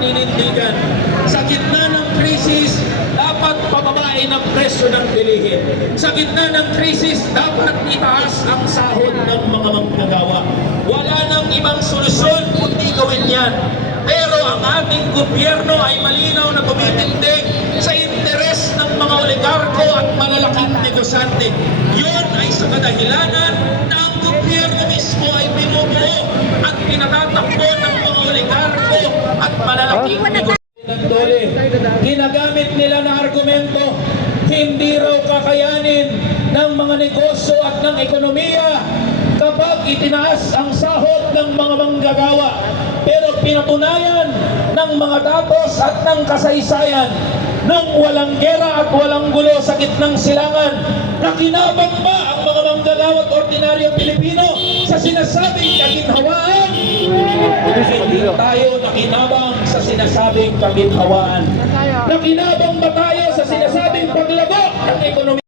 paninindigan. Sa gitna ng krisis, dapat pababain ang presyo ng bilihin. Sa gitna ng krisis, dapat itaas ang sahod ng mga manggagawa. Wala nang ibang solusyon kundi gawin yan. Pero ang ating gobyerno ay malinaw na tumitindig sa interes ng mga oligarko at malalaking negosyante. Yun ay sa kadahilanan na ang gobyerno mismo ay binubuo at pinatatakbo ng mga oligarko at malalaking negosyante. Ginagamit nila na argumento, hindi raw kakayanin ng mga negosyo at ng ekonomiya kapag itinaas ang sahod ng mga manggagawa. Pero pinatunayan ng mga datos at ng kasaysayan nung walang gera at walang gulo sa gitnang silangan, nakinabang ba ang mga manggagawa at ordinaryong Pilipino sa sinasabing kaginhawaan? Hindi tayo nakinabang sa sinasabing kaginhawaan. Nakinabang ba tayo sa sinasabing paglabok ng ekonomiya?